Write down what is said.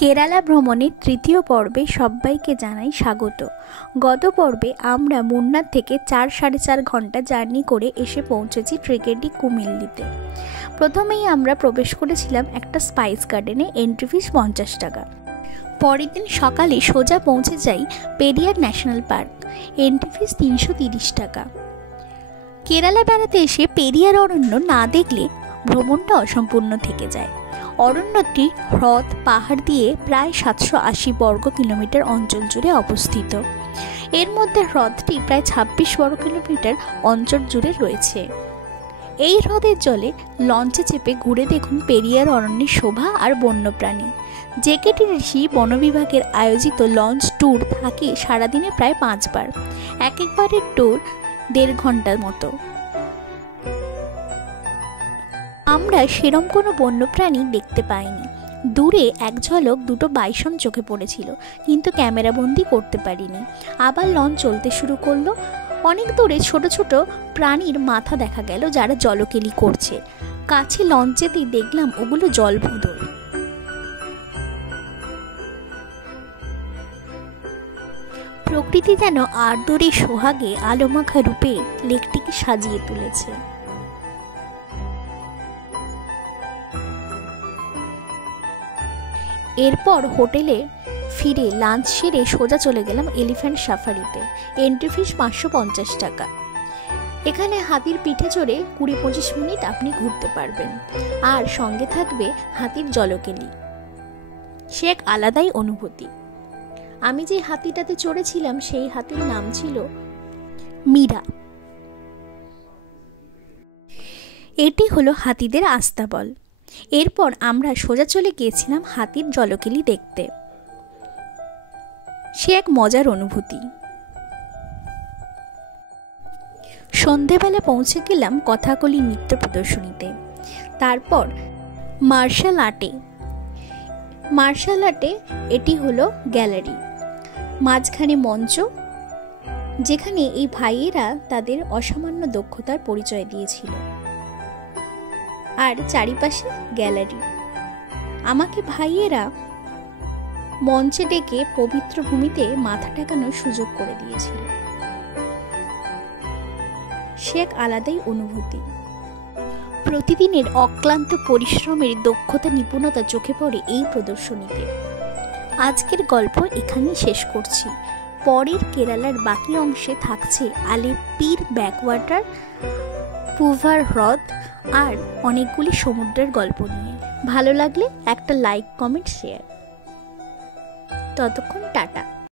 কেরালা ভ্রমণের তৃতীয় পর্বে সবাইকে জানাই স্বাগত। গত পর্বে আমরা মুন্নার থেকে 4-4.5 ঘন্টা জার্নি করে এসে পৌঁছেছি ট্রিকেটি কুমিল্লিতে। প্রথমেই আমরা প্রবেশ করেছিলাম একটা স্পাইস গার্ডেনে, এন্ট্রি ফিস 50 টাকা। পরের দিন সকালে সোজা পৌঁছে যাই Periyar national park, entry fees 330 টাকা। কেরালা বেড়াতে এসে পেরিয়ার অরণ্য না দেখলে ভ্রমণটা অসম্পূর্ণ থেকে যায়। অরণ্যটি হ্রদ পাহাড় দিয়ে প্রায় 780 বর্গ কিলোমিটার অঞ্চল জুড়ে অবস্থিত। এর মধ্যে হ্রদটি প্রায় 26 বর্গ কিলোমিটার অঞ্চল জুড়ে রয়েছে। এই হ্রদের জলে লঞ্চে চেপে ঘুরে দেখুন পেরিয়ার অরণ্যের শোভা আর বন্যপ্রাণী। জেকেটিসি বন বিভাগের আয়োজিত লঞ্চ ট্যুর থাকে সারাদিনে প্রায় 5 বার, এক একবারের ট্যুর 1.5 ঘন্টার মতো। আমরা সেরম কোনো বন্যপ্রাণী দেখতে পাইনি। দূরে এক ঝলক দুটো বাইসন চোখে পড়েছিল, কিন্তু ক্যামেরাবন্দি করতে পারিনি। আবার লঞ্চ চলতে শুরু করলো। অনেক দূরে ছোট ছোট প্রাণীর মাথা দেখা গেল যারা জলকেলি করছে। কাছে লঞ্চ যেতেই দেখলাম ওগুলো জলভোঁদর। প্রকৃতি যেন আর্দ্রে সোহাগে আলোমাখা রূপে লেকটিকে সাজিয়ে তুলেছে। এরপর হোটেলে ফিরে লাঞ্চ সেরে সোজা চলে গেলাম এলিফ্যান্ট সাফারিতে, এন্ট্রি ফিস 550 টাকা। এখানে হাতির পিঠে চড়ে 20-25 মিনিট আপনি ঘুরতে পারবেন, আর সঙ্গে থাকবে হাতির জলকেলি। সে এক আলাদাই অনুভূতি। আমি যে হাতিটাতে চড়েছিলাম সেই হাতির নাম ছিল মীরা। এটি হলো হাতিদের আস্তাবল। এরপর আমরা সোজা চলে গিয়েছিলাম হাতির জলকেলি দেখতে। সে এক মজার অনুভূতি। সন্ধেবেলা পৌঁছে গেলাম কথাকলি নৃত্য প্রদর্শনীতে, তারপর মার্শাল আর্টে। এটি হলো গ্যালারি, মাঝখানে মঞ্চ, যেখানে এই ভাইয়েরা তাদের অসামান্য দক্ষতার পরিচয় দিয়েছিল, আর চারিপাশে গ্যালারি। আমাকে ভাইয়েরা মঞ্চে ডেকে পবিত্র ভূমিতে মাথা ঠেকানোর সুযোগ করে দিয়েছিল। সে এক আলাদাই অনুভূতি। প্রতিদিনের অক্লান্ত পরিশ্রমের দক্ষতা নিপুণতা চোখে পড়ে এই প্রদর্শনীতে। আজকের গল্প এখানেই শেষ করছি। পরের কেরালার বাকি অংশে থাকছে আলেপ্পির ব্যাকওয়াটার, পুভার হ্রদ আর অনেকগুলি সমুদ্রের গল্প নিয়ে। ভালো লাগলে একটা লাইক, কমেন্ট, শেয়ার। ততক্ষণ টাটা।